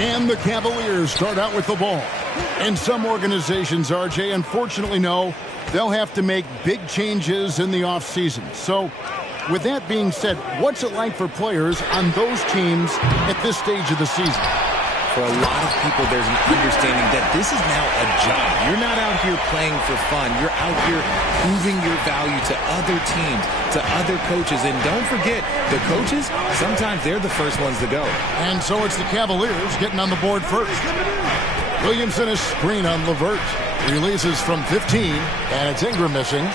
And the Cavaliers start out with the ball. And some organizations, RJ, unfortunately know they'll have to make big changes in the offseason. So, with that being said, what's it like for players on those teams at this stage of the season? For a lot of people, there's an understanding that this is now a job. You're not out here playing for fun. You're out here proving your value to other teams, to other coaches. And don't forget, the coaches, sometimes they're the first ones to go. And so it's the Cavaliers getting on the board first. Williamson, a screen on LeVert. Releases from 15, and it's Ingram missing.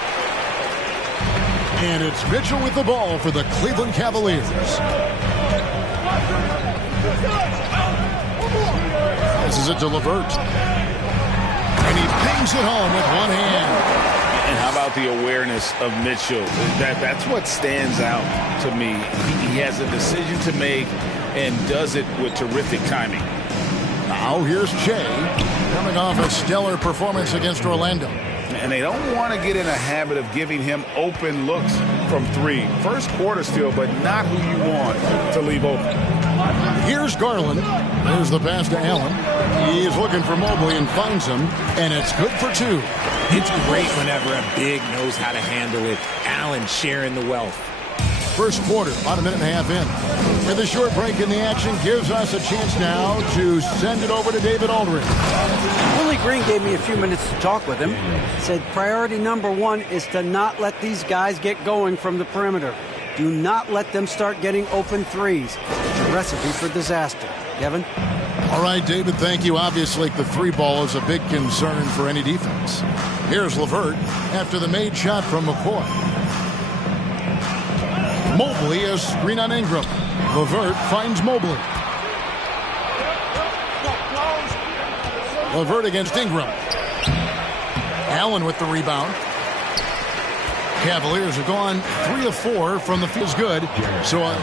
And it's Mitchell with the ball for the Cleveland Cavaliers. Passes it to LeVert. And he bangs it home with one hand. And how about the awareness of Mitchell? That's what stands out to me. He has a decision to make and does it with terrific timing. Now here's Shea coming off a stellar performance against Orlando. And they don't want to get in a habit of giving him open looks from three. First quarter still, but not who you want to leave open. Here's Garland. There's the pass to Allen. He's looking for Mobley and finds him, and it's good for two. It's great whenever a big knows how to handle it. Allen sharing the wealth. First quarter, about a minute and a half in. And the short break in the action gives us a chance now to send it over to David Aldridge. Willie Green gave me a few minutes to talk with him. Said priority number one is to not let these guys get going from the perimeter. Do not let them start getting open threes. It's a recipe for disaster. Kevin? All right, David, thank you. Obviously, the three ball is a big concern for any defense. Here's LeVert after the made shot from McCoy. Mobley, a screen on Ingram. LeVert finds Mobley. LeVert against Ingram. Allen with the rebound. Cavaliers have gone 3 of 4 from the field. Good. So, I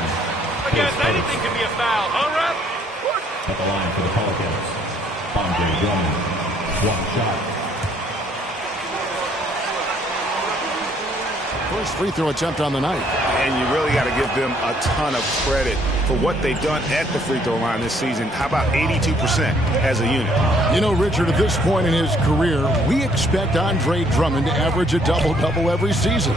guess anything can be a foul, huh, Rep? At the line for the Pelicans, Andre Drummond, one shot. First free throw attempt on the night. And you really got to give them a ton of credit for what they've done at the free throw line this season. How about 82% as a unit? You know, Richard, at this point in his career, we expect Andre Drummond to average a double-double every season.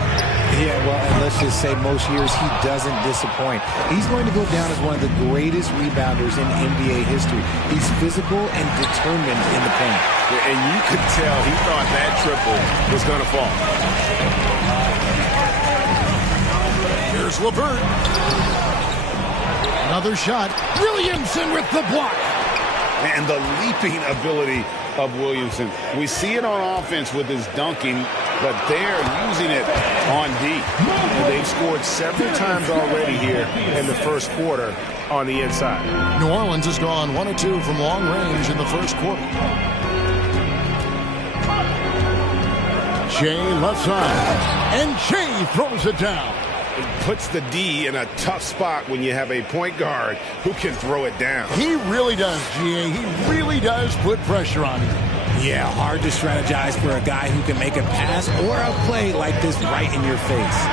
Yeah, well, and let's just say most years he doesn't disappoint. He's going to go down as one of the greatest rebounders in NBA history. He's physical and determined in the paint. And you could tell he thought that triple was going to fall. Here's LeVert. Another shot. Williamson with the block. And the leaping ability of Williamson. We see it on offense with his dunking, but they're using it on D. And they've scored several times already here in the first quarter on the inside. New Orleans has gone 1 of 2 from long range in the first quarter. Shea left side. And Shea throws it down. It puts the D in a tough spot when you have a point guard who can throw it down. He really does, G.A. He really does put pressure on him. Yeah, hard to strategize for a guy who can make a pass or a play like this right in your face.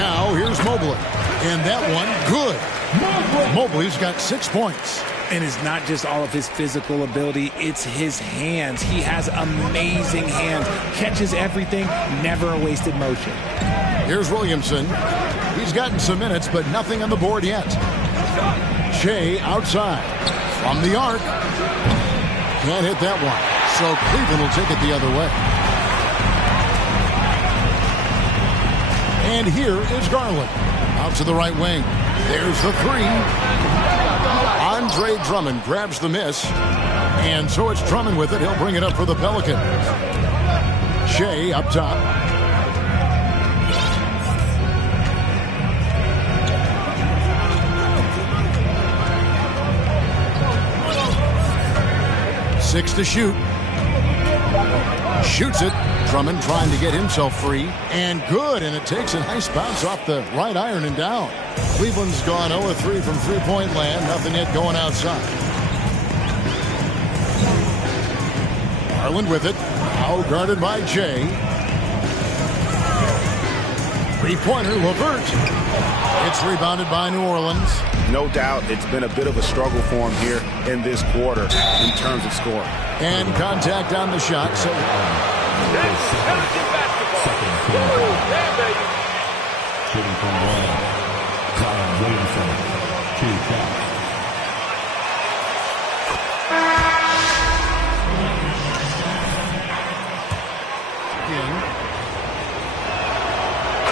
Now here's Mobley. And that one, good. Mobley's got 6 points. And it's not just all of his physical ability, it's his hands. He has amazing hands. Catches everything, never a wasted motion. Here's Williamson. He's gotten some minutes, but nothing on the board yet. Shea outside. From the arc. Can't hit that one. So Cleveland will take it the other way. And here is Garland. Out to the right wing. There's the three. Andre Drummond grabs the miss. And so it's Drummond with it. He'll bring it up for the Pelicans. Shea up top. Six to shoot. Shoots it. Drummond trying to get himself free. And good. And it takes a nice bounce off the right iron and down. Cleveland's gone 0-3 from three-point land. Nothing yet going outside. Garland with it. Now guarded by Jay. Three-pointer, LeVert. It's rebounded by New Orleans. No doubt it's been a bit of a struggle for him here in this quarter in terms of scoring. And contact on the shot. So That's intelligent basketball. Woo! Yeah, baby. Shooting from one. Zion Williamson. 2 shots.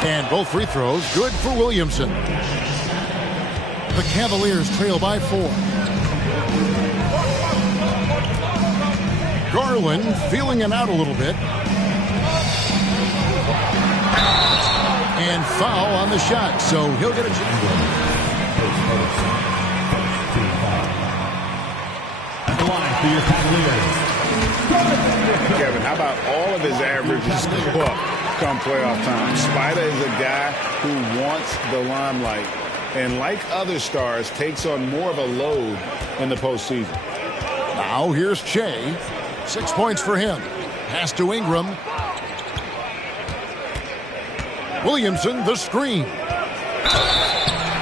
And both free throws good for Williamson. The Cavaliers trail by 4. Garland feeling it out a little bit. And foul on the shot, so he'll get a chance. At the line for your Cavaliers. Kevin, how about all of his averages go up come playoff time? Spider is a guy who wants the limelight, and like other stars, takes on more of a load in the postseason. Now here's Shea. 6 points for him. Pass to Ingram. Williamson, the screen.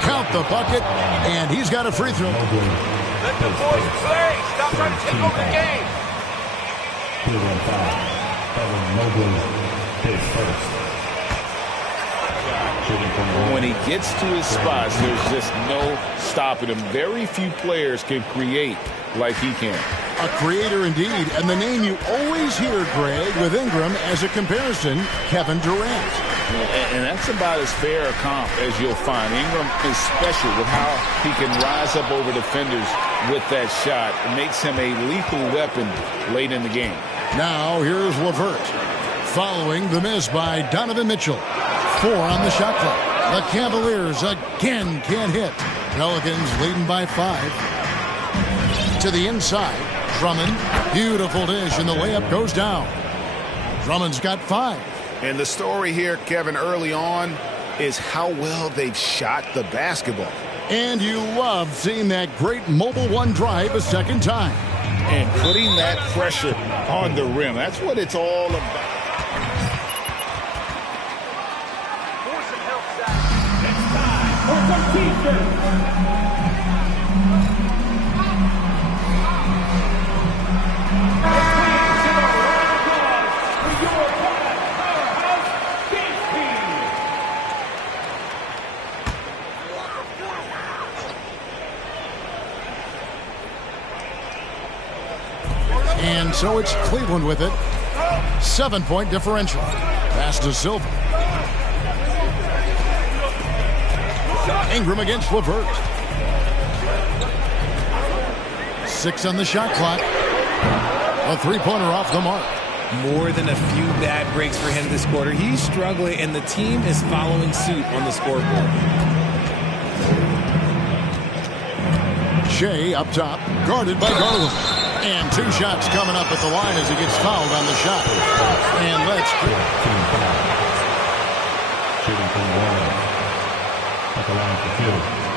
Count the bucket, and he's got a free throw. Let the boys play. Stop trying to take over the game. When he gets to his spots, there's just no stopping him. Very few players can create like he can. A creator indeed, and the name you always hear, Greg, with Ingram as a comparison, Kevin Durant. And that's about as fair a comp as you'll find. Ingram is special with how he can rise up over defenders with that shot. It makes him a lethal weapon late in the game. Now here's LeVert. Following the miss by Donovan Mitchell. 4 on the shot clock. The Cavaliers again can't hit. Pelicans leading by 5. To the inside. Drummond. Beautiful dish, and the layup goes down. Drummond's got 5. And the story here, Kevin, early on is how well they've shot the basketball. And you love seeing that great mobile one drive a second time. And putting that pressure on the rim. That's what it's all about. And so it's Cleveland with it. 7-point differential. Pass to Silva. Ingram against LeVert. 6 on the shot clock. A three-pointer off the mark. More than a few bad breaks for him this quarter. He's struggling, and the team is following suit on the scoreboard. Shea up top, guarded by Garland. And 2 shots coming up at the line as he gets fouled on the shot. And let's Shooting from 1. At the line for 2.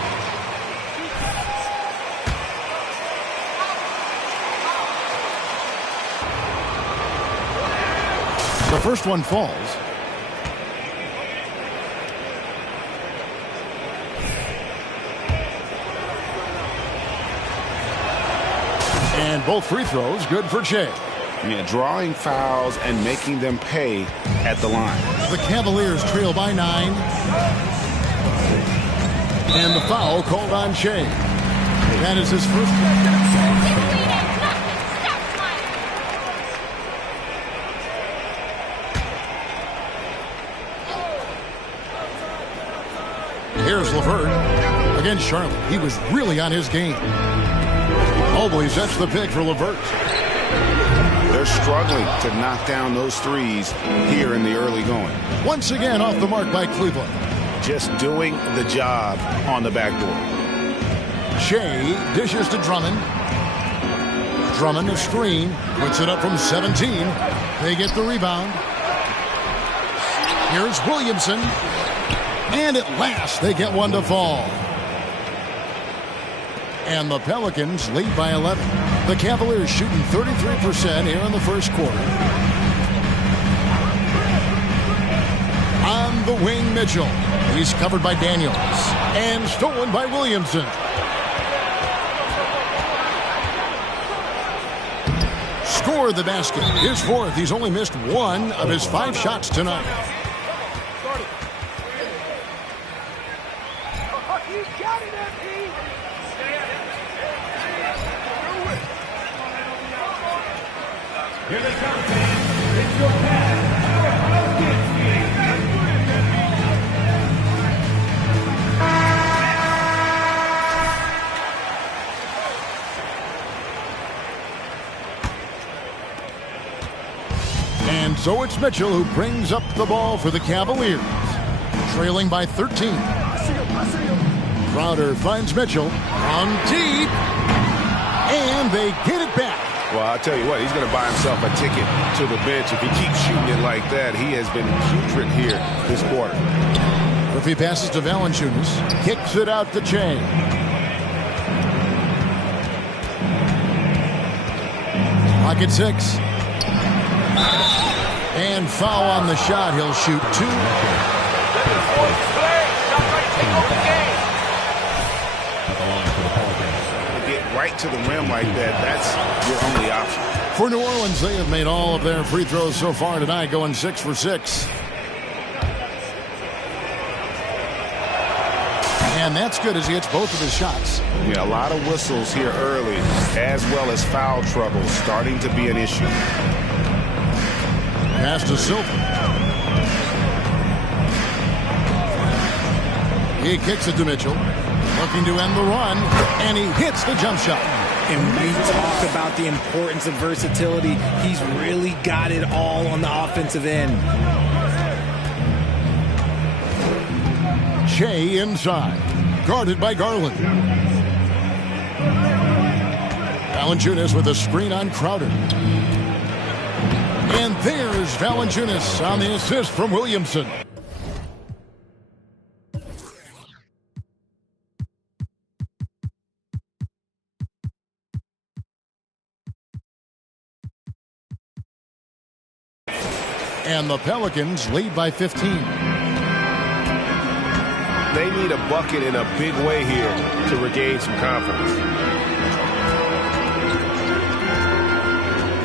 the first one falls. And both free throws good for Shea. Yeah, drawing fouls and making them pay at the line. The Cavaliers trail by 9. And the foul called on Shea. That is his first. Here's LeVert against Charlotte. He was really on his game. Mobley sets the pick for LeVert. They're struggling to knock down those threes here in the early going. Once again off the mark by Cleveland. Just doing the job on the backboard. Shea dishes to Drummond. Drummond a screen. Puts it up from 17. They get the rebound. Here's Williamson. And at last they get one to fall. And the Pelicans lead by 11. The Cavaliers shooting 33% here in the first quarter. On On the wing, Mitchell. He's covered by Daniels. And stolen by Williamson. Score the basket. His fourth. He's only missed one of his 5 shots tonight. Here they come, fans. It's your pass. And so it's Mitchell who brings up the ball for the Cavaliers. Trailing by 13. Crowder finds Mitchell on deep. And they get it back. Well, I'll tell you what, he's going to buy himself a ticket to the bench if he keeps shooting it like that. He has been putrid here this quarter. Murphy passes to Valanciunas. Kicks it out to Che. Pocket 6. And foul on the shot. He'll shoot 2. Get right to the rim like that. That's your only option. For New Orleans, they have made all of their free throws so far tonight, going 6 for 6. And that's good as he hits both of his shots. Yeah, a lot of whistles here early, as well as foul trouble starting to be an issue. Pass to Silver. He kicks it to Mitchell. Looking to end the run. And he hits the jump shot. And we talk about the importance of versatility. He's really got it all on the offensive end. Che inside. Guarded by Garland. Valanciunas with a screen on Crowder. And there's Valanciunas on the assist from Williamson. And the Pelicans lead by 15. They need a bucket in a big way here to regain some confidence.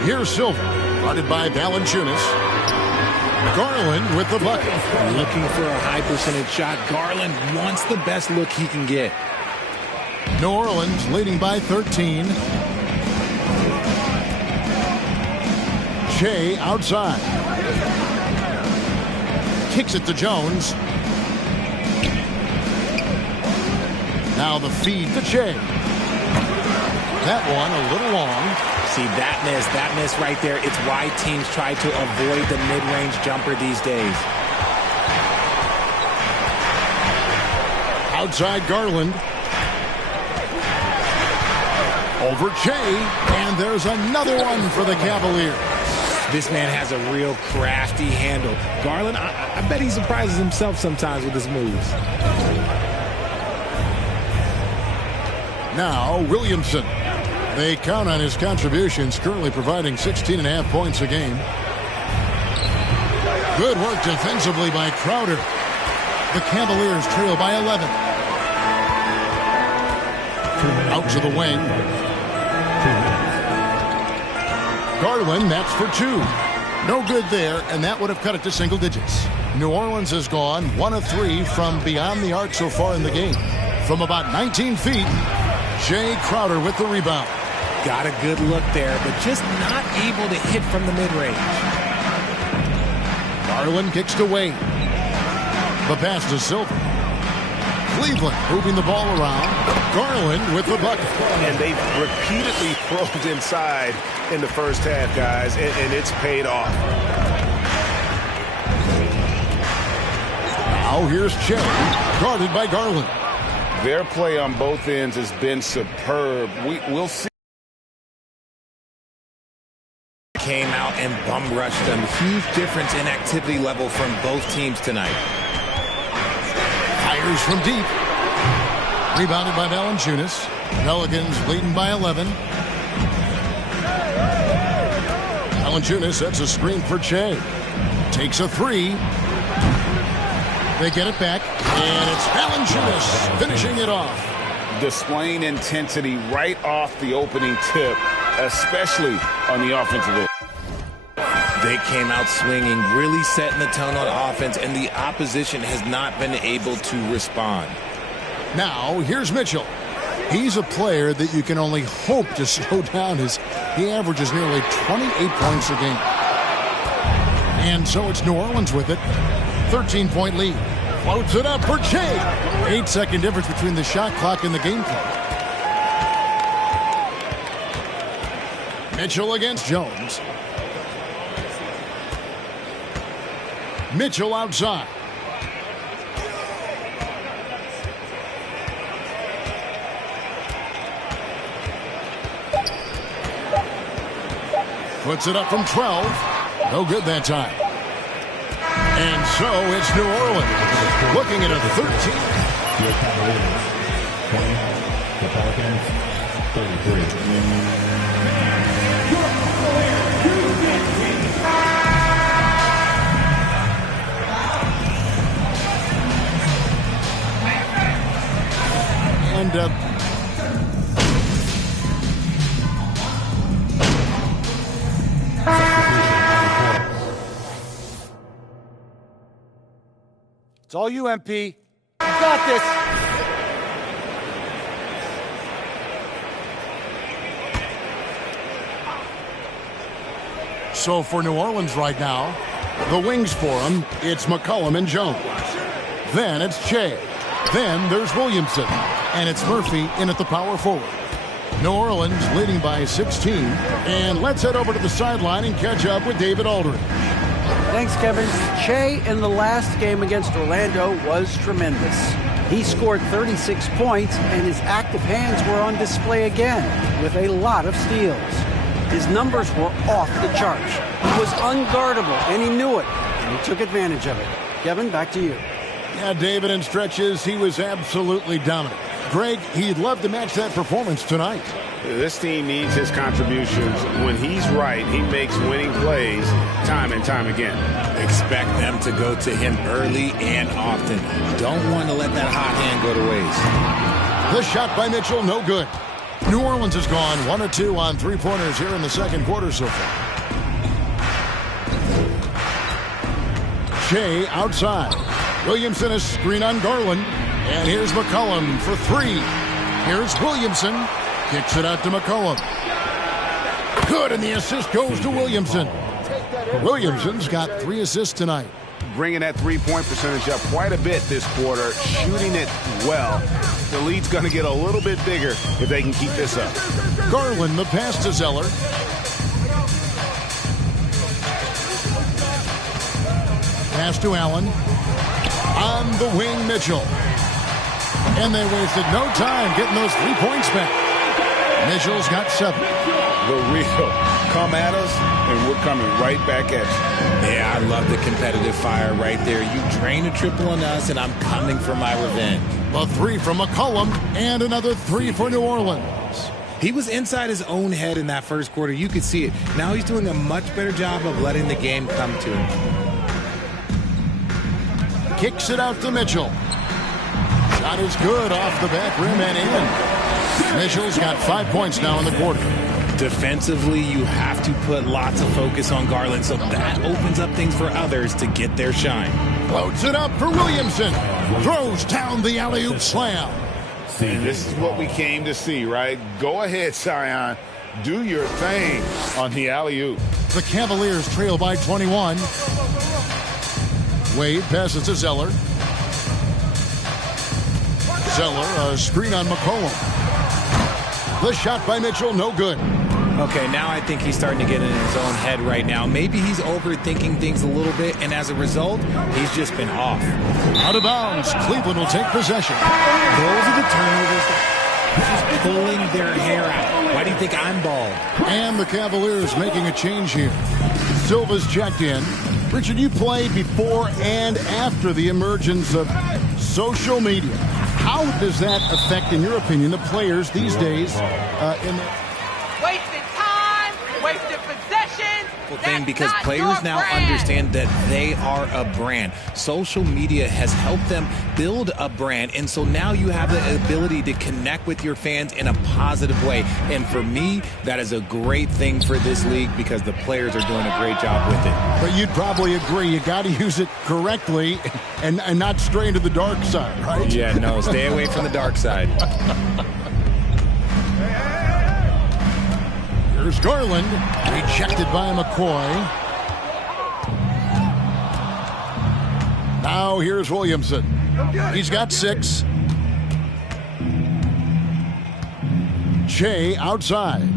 Here's Silver, guarded by Valanciunas. Garland with the bucket. Looking for a high percentage shot. Garland wants the best look he can get. New Orleans leading by 13. Che outside. Kicks it to Jones. Now the feed to Che. That one a little long. See, that miss right there. It's why teams try to avoid the mid-range jumper these days. Outside Garland. Over Che. And there's another one for the Cavaliers. This man has a real crafty handle. Garland, I bet he surprises himself sometimes with his moves. Now Williamson. They count on his contributions, currently providing 16.5 points a game. Good work defensively by Crowder. The Cavaliers trail by 11. Out to the wing. Garland, that's for 2. No good there, and that would have cut it to single digits. New Orleans has gone 1 of 3 from beyond the arc so far in the game. From about 19 feet, Jay Crowder with the rebound. Got a good look there, but just not able to hit from the mid-range. Garland kicks to Wade. The pass to Silver. Cleveland moving the ball around. Garland with the bucket. And they've repeatedly probed inside in the first half, guys, and it's paid off. Now here's Che, guarded by Garland. Their play on both ends has been superb. We'll see. Came out and bum rushed them. Huge difference in activity level from both teams tonight. Fires from deep. Rebounded by Valanciunas. Pelicans leading by 11. Valanciunas sets a screen for Che. Takes a 3. They get it back, and it's Valanciunas finishing it off. Displaying intensity right off the opening tip, especially on the offensive end. They came out swinging, really setting the tone on offense, and the opposition has not been able to respond. Now, here's Mitchell. He's a player that you can only hope to slow down as he averages nearly 28 points a game. And so it's New Orleans with it. 13-point lead. Floats it up for Jay. 8-second difference between the shot clock and the game clock. Mitchell against Jones. Mitchell outside. Puts it up from 12. No good that time. And so it's New Orleans looking at a 13. Your Cavaliers, 29. The Pelicans, 33. And it's all you, MP. You got this. so for New Orleans right now, the wings for them, it's McCollum and Jones. Then it's Che. Then there's Williamson. And it's Murphy in at the power forward. New Orleans leading by 16. And let's head over to the sideline and catch up with David Aldridge. Thanks, Kevin. Che in the last game against Orlando was tremendous. He scored 36 points, and his active hands were on display again with a lot of steals. His numbers were off the charts. He was unguardable, and he knew it, and he took advantage of it. Kevin, back to you. Yeah, David, in stretches, he was absolutely dominant. Greg, he'd love to match that performance tonight. This team needs his contributions. When he's right, he makes winning plays time and time again. Expect them to go to him early and often. Don't want to let that hot hand go to waste. The shot by Mitchell, no good. New Orleans has gone 1 of 2 on three-pointers here in the second quarter so far. Shea outside. Williamson is screen on Garland. And here's McCollum for 3. Here's Williamson. Kicks it out to McCollum. Good, and the assist goes to Williamson. Williamson's got 3 assists tonight. Bringing that three-point percentage up quite a bit this quarter, shooting it well. The lead's going to get a little bit bigger if they can keep this up. Garland, the pass to Zeller. Pass to Allen. On the wing, Mitchell. And they wasted no time getting those 3 points back. Mitchell's got 7. The real come at us, and we're coming right back at you. Yeah, I love the competitive fire right there. You drain a triple on us, and I'm coming for my revenge. A 3 from McCollum, and another 3 for New Orleans. He was inside his own head in that first quarter. You could see it. Now he's doing a much better job of letting the game come to him. Kicks it out to Mitchell. Shot is good off the back rim and in. Mitchell's got 5 points now in the quarter. Defensively, you have to put lots of focus on Garland, so that opens up things for others to get their shine. Floats it up for Williamson. Throws down the alley-oop slam. And this is what we came to see, right? Go ahead, Zion. Do your thing on the alley-oop. The Cavaliers trail by 21. Wade passes to Zeller. Zeller, a screen on McCollum. The shot by Mitchell, no good. Okay, now I think he's starting to get in his own head right now. Maybe he's overthinking things a little bit, and as a result, he's just been off. Out of bounds. Cleveland will take possession. Those are the turnovers. Just pulling their hair out. Why do you think I'm bald? And the Cavaliers making a change here. Silva's checked in. Richard, you played before and after the emergence of social media. How does that affect, in your opinion, the players these days? Wasting time. Wasted possession. Thing because players now understand that they are a brand. Social media has helped them build a brand, and so now you have the ability to connect with your fans in a positive way. And for me, that is a great thing for this league because the players are doing a great job with it. But you'd probably agree you got to use it correctly and not stray into the dark side, right? Yeah, no, stay away from the dark side. Here's Garland, rejected by McCoy. Now here's Williamson. He's got 6. Shea outside.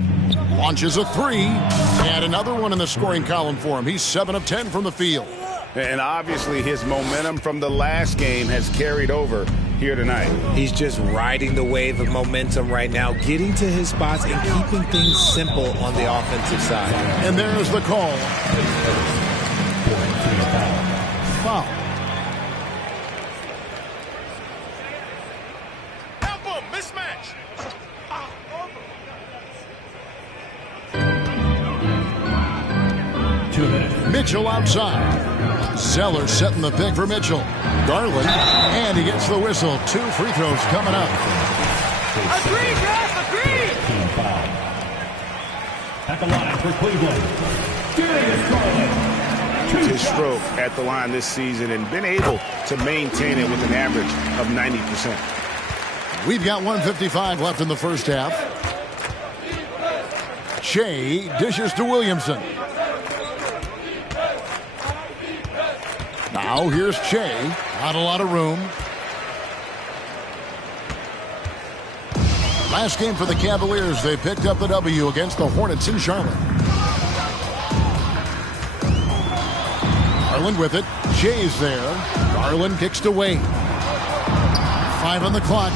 Launches a 3. And another one in the scoring column for him. He's 7 of 10 from the field. And obviously his momentum from the last game has carried over here tonight. He's just riding the wave of momentum right now, getting to his spots and keeping things simple on the offensive side. And there's the call. Foul. Help him. Mismatch. Mitchell outside. Zeller setting the pick for Mitchell. Garland, and he gets the whistle. 2 free throws coming up. Agreed, Jeff. Agreed. Team foul. At the line for Cleveland, Darius Garland. His stroke at the line this season and been able to maintain it with an average of 90%. We've got 1:55 left in the first half. Shea dishes to Williamson. Now here's Shea. Not a lot of room. Last game for the Cavaliers, they picked up the W against the Hornets in Charlotte. Garland with it. Shea's there. Garland kicks to Wade. 5 on the clock.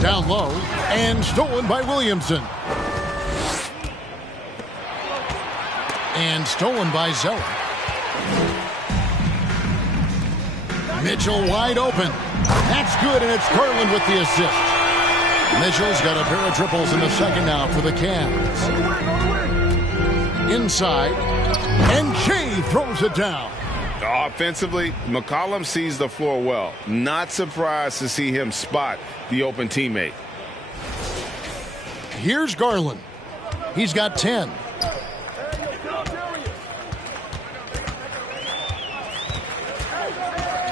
Down low. And stolen by Williamson. And stolen by Zeller. Mitchell wide open. That's good, and it's Garland with the assist. Mitchell's got a pair of triples in the second now for the Cavs. Inside, and Shea throws it down. Offensively, McCollum sees the floor well. Not surprised to see him spot the open teammate. Here's Garland. He's got 10.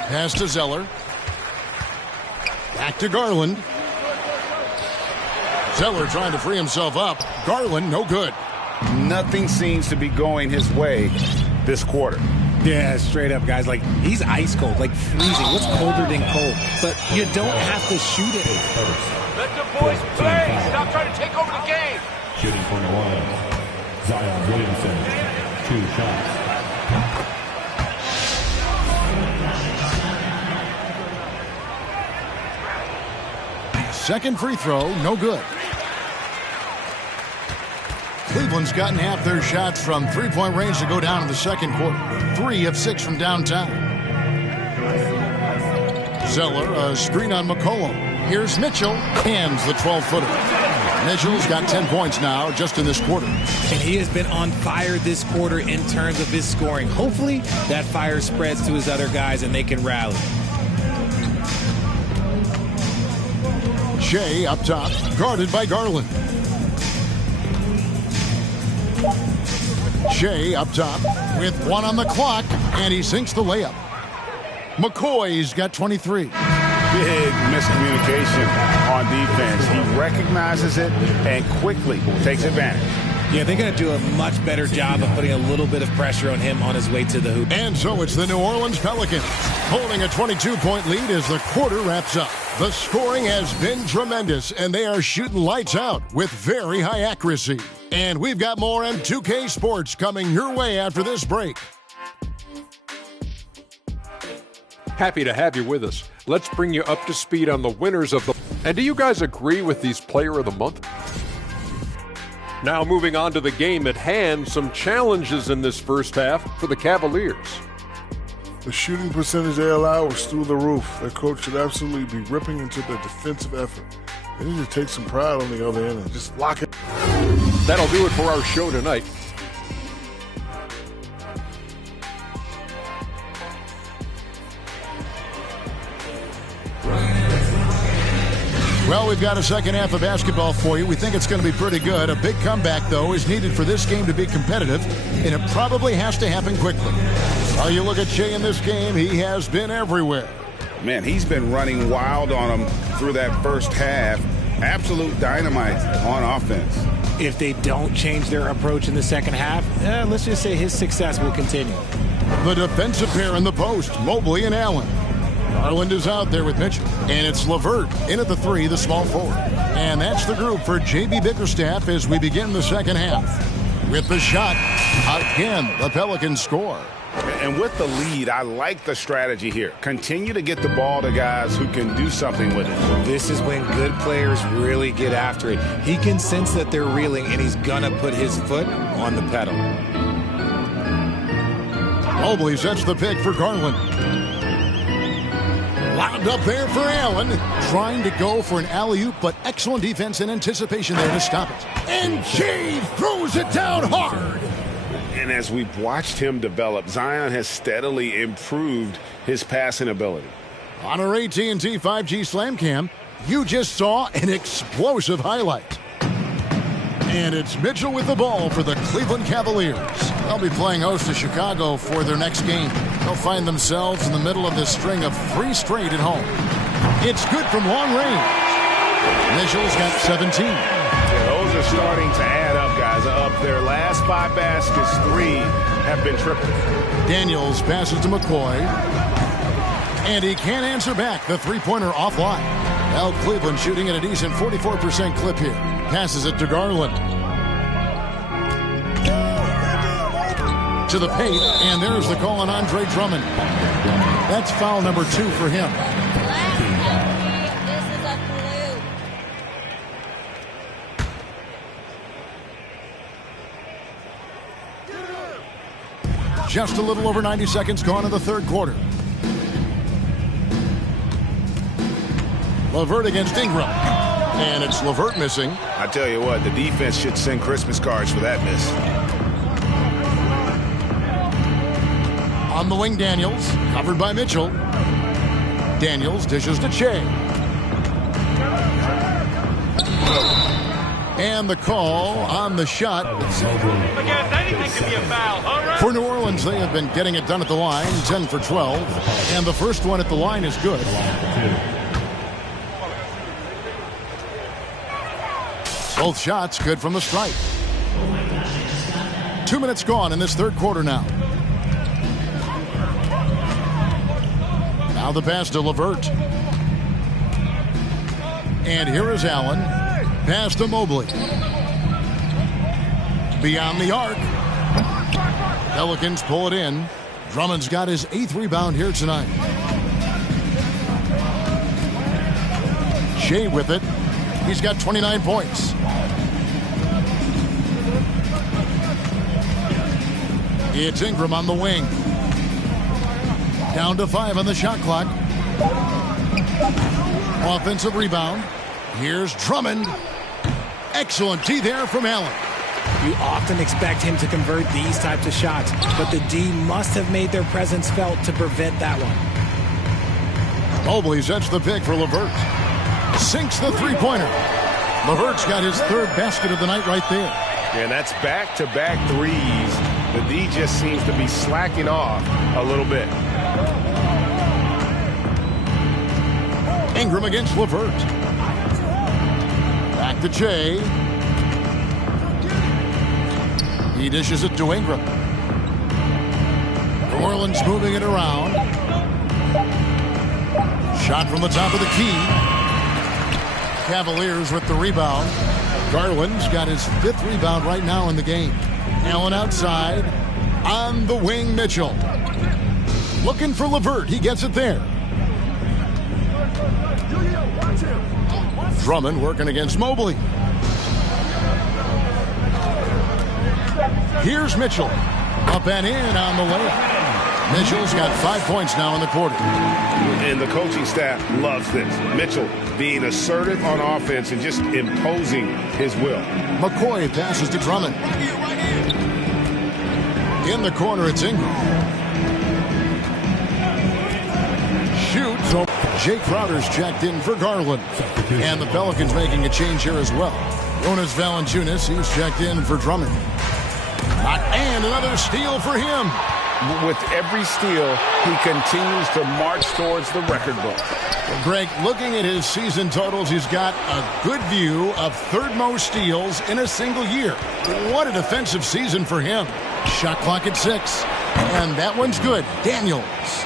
Pass to Zeller. Back to Garland. Zeller trying to free himself up. Garland, no good. Nothing seems to be going his way this quarter. Yeah, straight up, guys. Like, he's ice cold, like freezing. What's colder than cold? But you don't have to shoot it. Let the boys play. Stop trying to take over the game. Shooting for New Orleans, Zion Williamson. 2 shots. Second free throw, no good. Cleveland's gotten half their shots from three-point range to go down in the second quarter. 3 of 6 from downtown. Zeller, a screen on McCollum. Here's Mitchell, hands the 12-footer. Mitchell's got 10 points now just in this quarter. And he has been on fire this quarter in terms of his scoring. Hopefully that fire spreads to his other guys and they can rally. Shea up top, guarded by Garland. Shea up top with 1 on the clock, and he sinks the layup. McCoy's got 23. Big miscommunication on defense. He recognizes it and quickly takes advantage. Yeah, they're going to do a much better job of putting a little bit of pressure on him on his way to the hoop. And so it's the New Orleans Pelicans holding a 22-point lead as the quarter wraps up. The scoring has been tremendous, and they are shooting lights out with very high accuracy. And we've got more M2K Sports coming your way after this break. Happy to have you with us. Let's bring you up to speed on the winners of the... And do you guys agree with these Player of the Month? Now moving on to the game at hand, some challenges in this first half for the Cavaliers. The shooting percentage they allow was through the roof. Their coach should absolutely be ripping into their defensive effort. They need to take some pride on the other end and just lock it. That'll do it for our show tonight. Well, we've got a second half of basketball for you. We think it's going to be pretty good. A big comeback, though, is needed for this game to be competitive, and it probably has to happen quickly. While you look at Shea in this game, he has been everywhere. Man, he's been running wild on them through that first half. Absolute dynamite on offense. If they don't change their approach in the second half, let's just say his success will continue. The defensive pair in the post, Mobley and Allen. Garland is out there with Mitchell. And it's LeVert in at the 3, the small forward. And that's the group for J.B. Bickerstaff as we begin the second half. With the shot, again, the Pelicans score. And with the lead, I like the strategy here. Continue to get the ball to guys who can do something with it. This is when good players really get after it. He can sense that they're reeling, and he's going to put his foot on the pedal. Mobley sets the pick for Garland. Wound up there for Allen. Trying to go for an alley-oop, but excellent defense and anticipation there to stop it. And Shea throws it down hard. And as we've watched him develop, Zion has steadily improved his passing ability. On our AT&T 5G Slam Cam, you just saw an explosive highlight. And it's Mitchell with the ball for the Cleveland Cavaliers. They'll be playing host to Chicago for their next game. They'll find themselves in the middle of this string of 3 straight at home. It's good from long range. Mitchell's got 17. Yeah, those are starting to add up, guys. Up their last 5 baskets, 3 have been triples. Daniels passes to McCoy. And he can't answer back. The three-pointer offline. Well, Cleveland shooting at a decent 44% clip here. Passes it to Garland. To the paint, and there's the call on Andre Drummond. That's foul number 2 for him. Just a little over 90 seconds gone in the third quarter. LeVert against Ingram. And it's LeVert missing. I tell you what, the defense should send Christmas cards for that miss. On the wing, Daniels. Covered by Mitchell. Daniels dishes to Shea. And the call on the shot. Anything can be a foul. All right. For New Orleans, they have been getting it done at the line. 10 for 12. And the first one at the line is good. Both shots good from the stripe. 2 minutes gone in this third quarter now. Now the pass to LeVert. And here is Allen. Pass to Mobley. Beyond the arc. Pelicans pull it in. Drummond's got his 8th rebound here tonight. Shea with it. He's got 29 points. It's Ingram on the wing. Down to 5 on the shot clock. Offensive rebound. Here's Drummond. Excellent D there from Allen. You often expect him to convert these types of shots, but the D must have made their presence felt to prevent that one. Mobley sets the pick for LeVert. Sinks the three-pointer. LeVert's got his 3rd basket of the night right there. Yeah, and that's back-to-back threes. The D just seems to be slacking off a little bit. Ingram against LeVert. Back to Jay. He dishes it to Ingram. New Orleans moving it around. Shot from the top of the key. Cavaliers with the rebound. Garland's got his 5th rebound right now in the game. Allen outside. On the wing, Mitchell. Looking for LeVert. He gets it there. Drummond working against Mobley. Here's Mitchell. Up and in on the layup. Mitchell's got 5 points now in the quarter. And the coaching staff loves this. Mitchell being assertive on offense and just imposing his will. McCoy passes to Drummond. In the corner, it's Ingram. Shoots. Jay Crowder's checked in for Garland. And the Pelicans making a change here as well. Jonas Valanciunas, he's checked in for Drummond. And another steal for him. With every steal, he continues to march towards the record book. Well, Greg, looking at his season totals, he's got a good view of third most steals in a single year. What a defensive season for him. Shot clock at 6. And that one's good. Daniels.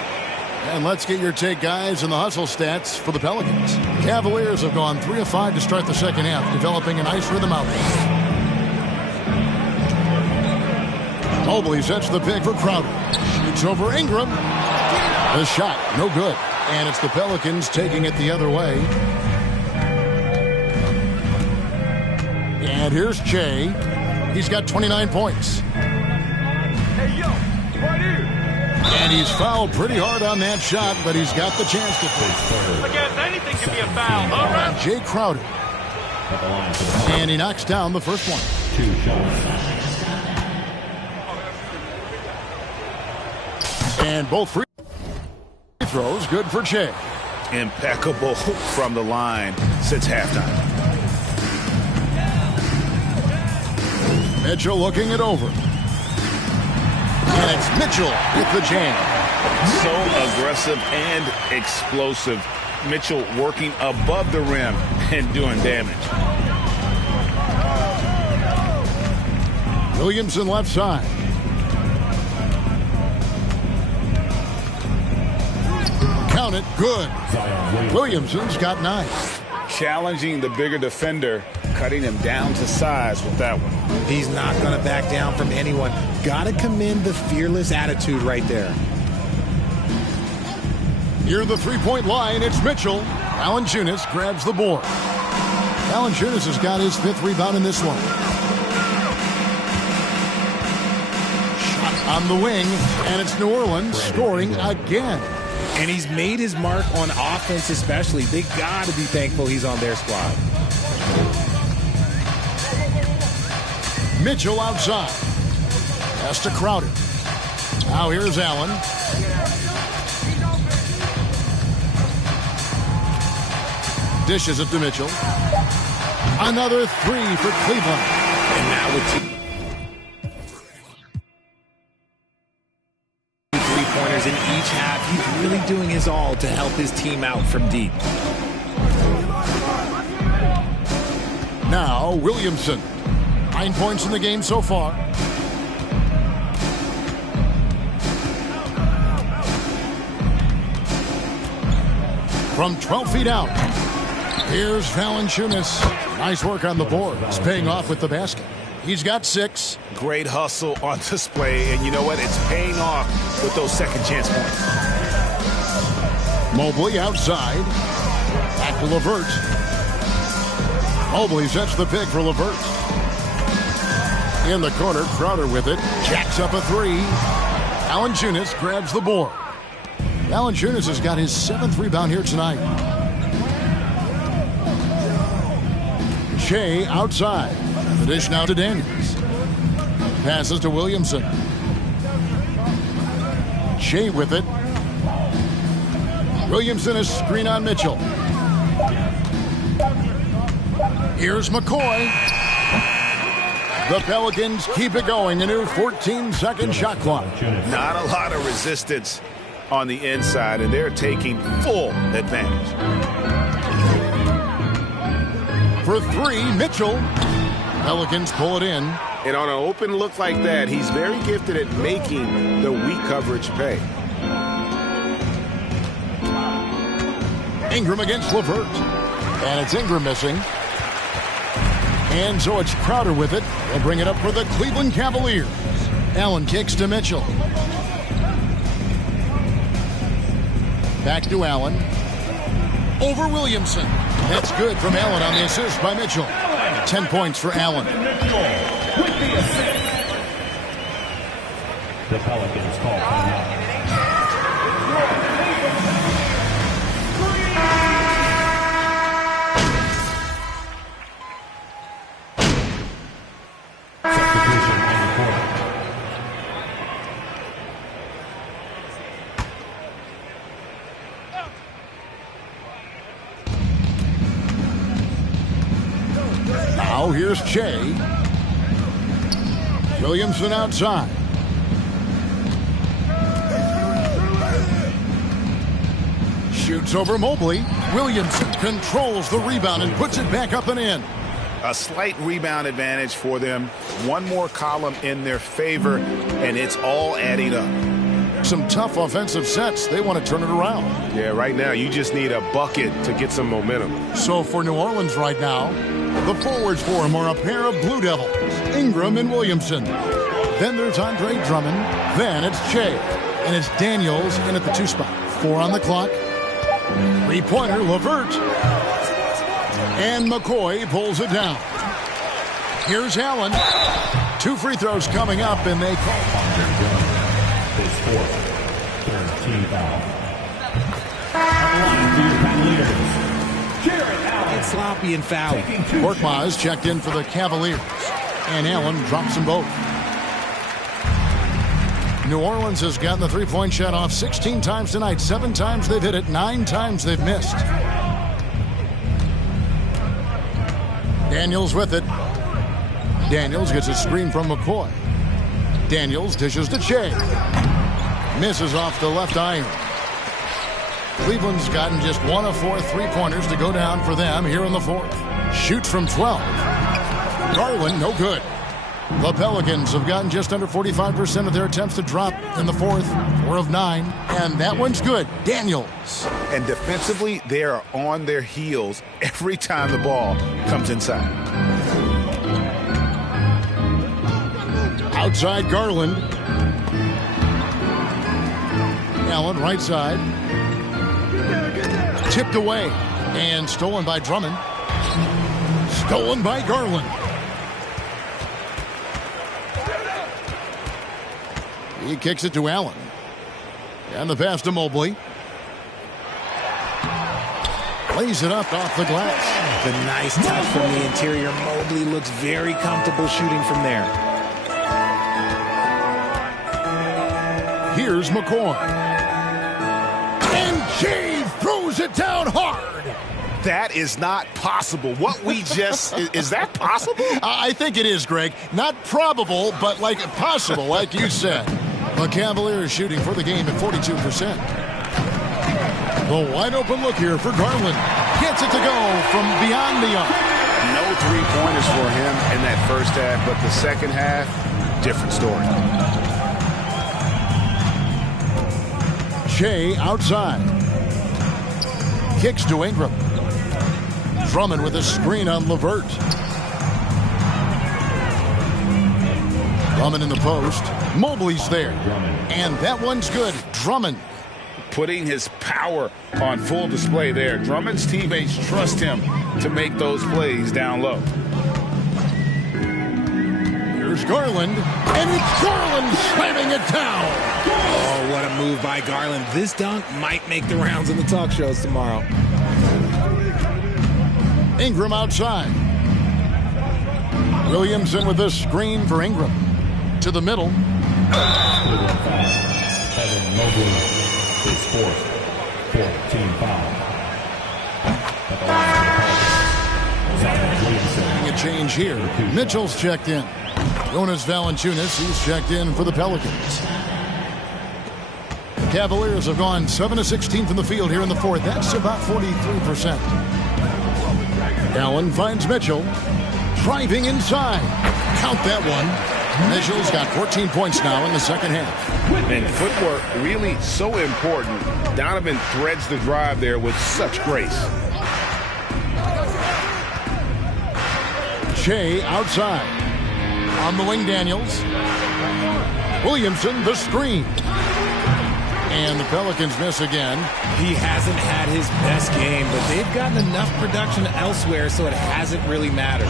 And let's get your take, guys, on the hustle stats for the Pelicans. Cavaliers have gone 3 of 5 to start the second half, developing a nice rhythm out there. Mobley sets the pick for Crowder. Shoots over Ingram. The shot, no good. And it's the Pelicans taking it the other way. And here's Jay. He's got 29 points. Hey, yo, right here. And he's fouled pretty hard on that shot, but he's got the chance to play. I guess anything can be a foul, all right? Jay Crowder. And he knocks down the first one. 2 shots. And both free throws good for Jay. Impeccable from the line since halftime. Mitchell looking it over. And it's Mitchell with the jam. So aggressive and explosive. Mitchell working above the rim and doing damage. Williamson left side. Count it, good. Williamson's got 9. Challenging the bigger defender, cutting him down to size with that one. He's not going to back down from anyone. Got to commend the fearless attitude right there. Near the three-point line, it's Mitchell. Valanciunas grabs the board. Valanciunas has got his 5th rebound in this one. Shot on the wing, and it's New Orleans scoring again. And he's made his mark on offense especially. They got to be thankful he's on their squad. Mitchell outside. Pass to Crowder. Now here's Allen. Dishes it to Mitchell. Another 3 for Cleveland. And now with 2 3-pointers in each half, he's really doing his all to help his team out from deep. Now Williamson. 9 points in the game so far. From 12 feet out. Here's Valanciunas. Nice work on the board. It's paying off with the basket. He's got 6. Great hustle on display, and you know what? It's paying off with those second chance points. Mobley outside. Back to LeVert. Mobley sets the pick for LeVert. In the corner, Crowder with it. Jacks up a 3. Valanciunas grabs the board. Valanciunas has got his 7th rebound here tonight. Shea outside. The dish now to Daniels. Passes to Williamson. Shea with it. Williamson is screen on Mitchell. Here's McCoy. The Pelicans keep it going. A new 14-second shot clock. Not a lot of resistance on the inside, and they're taking full advantage. For 3, Mitchell. Pelicans pull it in. And on an open look like that, he's very gifted at making the weak coverage pay. Ingram against LeVert. And it's Ingram missing. And so it's Crowder with it. They'll bring it up for the Cleveland Cavaliers. Allen kicks to Mitchell. Back to Allen. Over Williamson. That's good from Allen on the assist by Mitchell. 10 points for Allen. The Pelicans call timeout. So here's Che. Williamson outside. Shoots over Mobley. Williamson controls the rebound and puts it back up and in. A slight rebound advantage for them. One more column in their favor, and it's all adding up. Some tough offensive sets. They want to turn it around. Yeah, right now you just need a bucket to get some momentum. So for New Orleans right now, the forwards for him are a pair of Blue Devils, Ingram and Williamson. Then there's Andre Drummond. Then it's Che. And it's Daniels in at the 2 spot. 4 on the clock. 3-pointer, LeVert. And McCoy pulls it down. Here's Allen. 2 free throws coming up, and they call. His 4th, 13th foul. It's sloppy and foul. Korkmaz checked in for the Cavaliers. And Allen drops them both. New Orleans has gotten the 3-point shot off 16 times tonight. 7 times they've hit it. 9 times they've missed. Daniels with it. Daniels gets a screen from McCoy. Daniels dishes to Che. Misses off the left iron. Cleveland's gotten just 1 of 4 3-pointers to go down for them here in the 4th. Shoots from 12. Garland, no good. The Pelicans have gotten just under 45% of their attempts to drop in the 4th. 4 of 9. And that one's good. Daniels. And defensively, they are on their heels every time the ball comes inside. Outside Garland. Allen right side. Tipped away. And stolen by Drummond. Stolen by Garland. He kicks it to Allen. And the pass to Mobley. Lays it up off the glass. The nice touch from the interior. Mobley looks very comfortable shooting from there. Here's McCoy. And Che throws it down hard. That is not possible. What we just... is that possible? I think it is, Greg. Not probable, but like possible, like you said. The Cavaliers shooting for the game at 42%. The wide open look here for Garland. Gets it to go from beyond the arc. No 3-pointers for him in that first half, but the second half, different story. Che outside. Kicks to Ingram. Drummond with a screen on LeVert. Drummond in the post. Mobley's there. And that one's good. Drummond. Putting his power on full display there. Drummond's teammates trust him to make those plays down low. Here's Garland. And it's Garland slamming it down. Oh, what a move by Garland. This dunk might make the rounds in the talk shows tomorrow. Ingram outside. Williamson with a screen for Ingram. To the middle. Evan Mobley, his 4th, 14th foul. At the line of A change here. Mitchell's checked in. Jonas Valanciunas, he's checked in for the Pelicans. The Cavaliers have gone 7 of 16 from the field here in the 4th. That's about 43%. Allen finds Mitchell. Driving inside. Count that one. Mitchell's got 14 points now in the second half. And footwork really so important. Donovan threads the drive there with such grace. Che outside. On the wing, Daniels. Williamson, the screen. And the Pelicans miss again. He hasn't had his best game, but they've gotten enough production elsewhere, so it hasn't really mattered.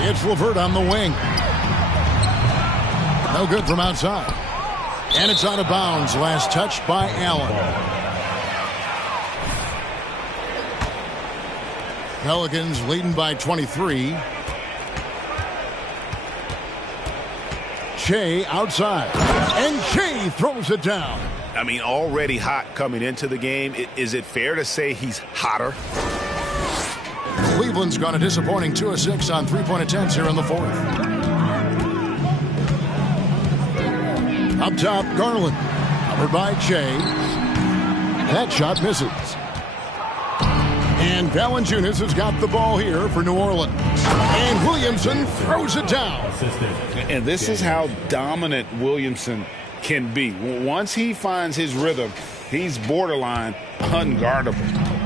It's LeVert on the wing. No good from outside. And it's out of bounds. Last touch by Allen. Pelicans leading by 23. Che outside. And Che throws it down. I mean, already hot coming into the game. Is it fair to say he's hotter? Cleveland Cleveland's gone a disappointing 2 of 6 on three-point attempts here in the fourth. Up top, Garland. Covered by Jay. That shot misses. And Valanciunas has got the ball here for New Orleans. And Williamson throws it down. And this is how dominant Williamson can be. Once he finds his rhythm, he's borderline unguardable.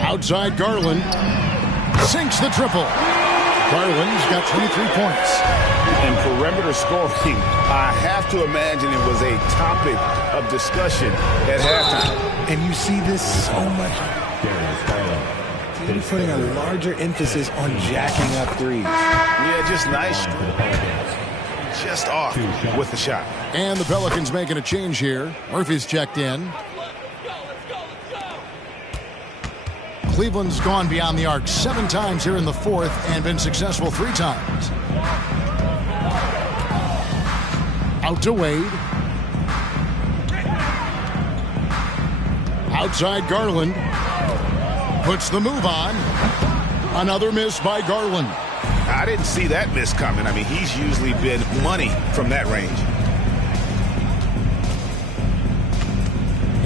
Outside Garland. Sinks the triple. Garland's got 23 points. And perimeter scoring, I have to imagine it was a topic of discussion at halftime. And you see this so much. They're putting a larger emphasis on jacking up threes. Yeah, just nice. Just off with the shot. And the Pelicans making a change here. Murphy's checked in. Cleveland's gone beyond the arc 7 times here in the fourth and been successful 3 times. Out to Wade. Outside Garland. Puts the move on. Another miss by Garland. I didn't see that miss coming. I mean, he's usually been money from that range.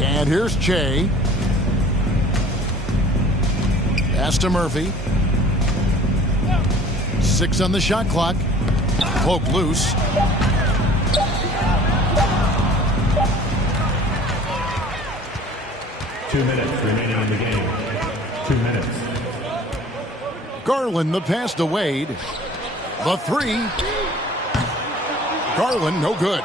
And here's Che. Pass to Murphy. 6 on the shot clock. Poke loose. Two minutes remaining in the game. 2 minutes. Garland the pass to Wade. The 3. Garland no good.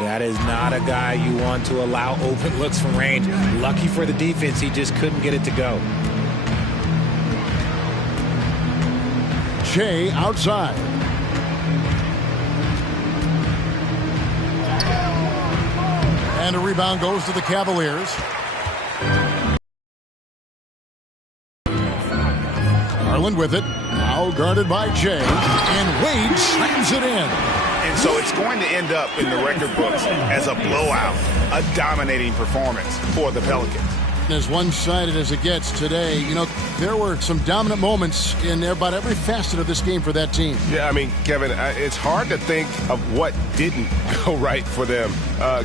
That is not a guy you want to allow open looks from range. Lucky for the defense, he just couldn't get it to go. Che outside. And a rebound goes to the Cavaliers. Garland with it. Now guarded by Che. And Wade slams it in. And so it's going to end up in the record books as a blowout, a dominating performance for the Pelicans. As one-sided as it gets today, you know, there were some dominant moments in about every facet of this game for that team. Yeah, I mean, Kevin, it's hard to think of what didn't go right for them.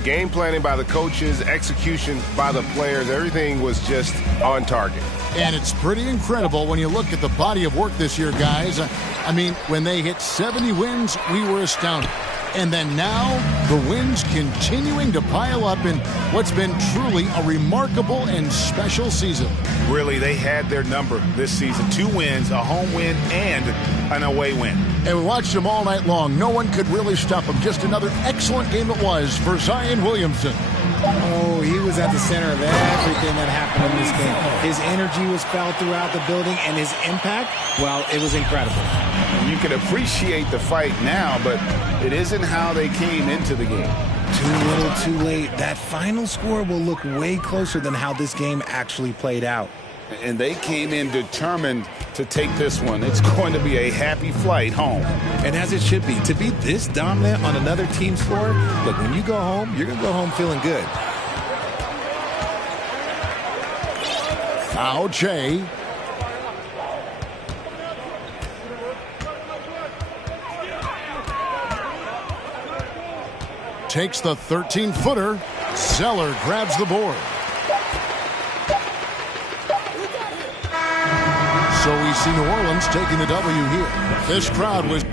Game planning by the coaches, execution by the players, everything was just on target. And it's pretty incredible when you look at the body of work this year, guys. I mean, when they hit 70 wins, we were astounded. And then now, the wins continuing to pile up in what's been truly a remarkable and special season. Really, they had their number this season. 2 wins, a home win, and an away win. And we watched them all night long. No one could really stop them. Just another excellent game it was for Zion Williamson. Oh, he was at the center of everything that happened in this game. His energy was felt throughout the building, and his impact, well, it was incredible. You can appreciate the fight now, but it isn't how they came into the game. Too little, too late. That final score will look way closer than how this game actually played out. And they came in determined to take this one. It's going to be a happy flight home. And as it should be. To be this dominant on another team's floor, look, when you go home, you're going to go home feeling good. Now Che. Takes the 13-footer. Zeller grabs the board. So we see New Orleans taking the W here. This crowd was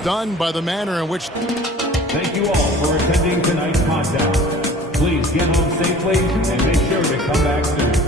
stunned by the manner in which... Thank you all for attending tonight's contest. Please get home safely and make sure to come back soon.